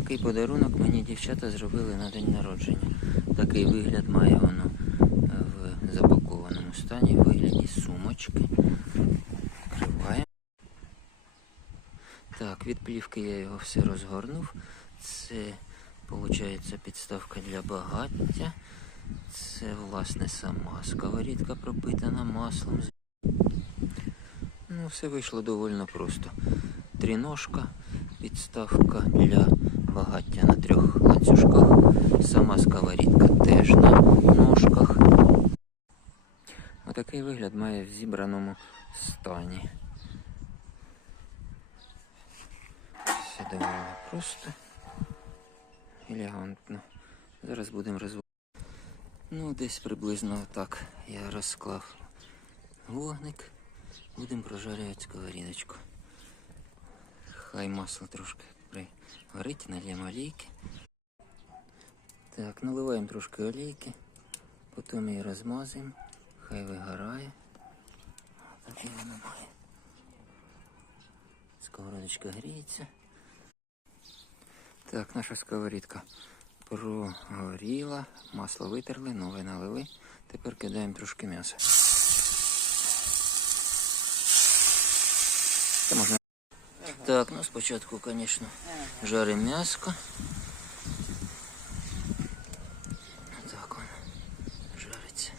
такий подарунок мені дівчата зробили на день народження. Такий вигляд має воно е, в запакованому стані, в вигляді сумочки. Відкриваємо. Так, від плівки я його все розгорнув. Це, виходить, підставка для багаття. Це, власне, сама сковорідка пропитана маслом. Ну, все вийшло доволі просто. Тріножка, підставка для багаття на трьох ланцюжках. Сама сковорідка теж на ножках. Отакий вигляд має в зібраному стані. Все доволі просто, елегантно. Зараз будемо розводити. Ну, десь приблизно так я розклав вогник. Будемо прожарювати сковорідочку. Хай масло трошки пригорить, нальємо олійки. Так, наливаємо трошки олійки, потім її розмазуємо, хай вигорає. Так і воно має. Сковородочка гріється. Так, наша сковорідка прогоріла, масло витерли, нове налили. Тепер кидаємо трошки м'яса. Це можна. Так, ну спочатку, звісно, жаримо м'яско. Так воно жариться.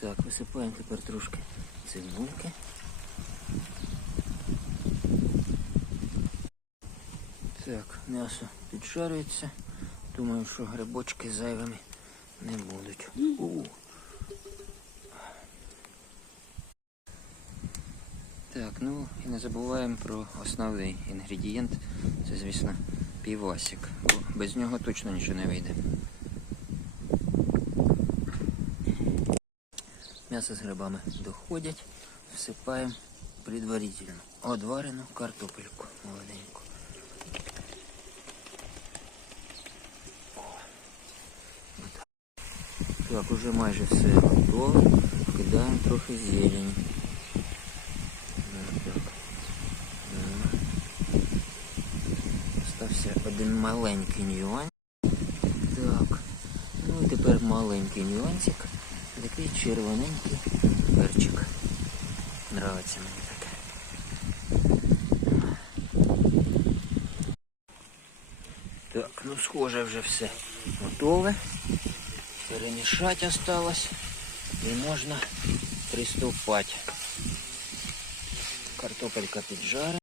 Так, висипаємо тепер трошки цибульки. Так, м'ясо піджарюється. Думаю, що грибочки зайвими не будуть. Так, ну і не забуваємо про основний інгредієнт. Це, звісно, півасик. Бо без нього точно нічого не вийде. М'ясо з грибами доходять, всипаємо предварительно одварену картопельку молоденьку. Так, уже майже все готове. Кидаємо трохи зелені. Так. Так. Остався один маленький нюанс. Так. Ну і тепер маленький нюансик. Такий червоненький перчик. Нравиться мені таке. Так, ну схоже вже все готове. Перемішати осталось. І можна приступати. Картопелька піджарена.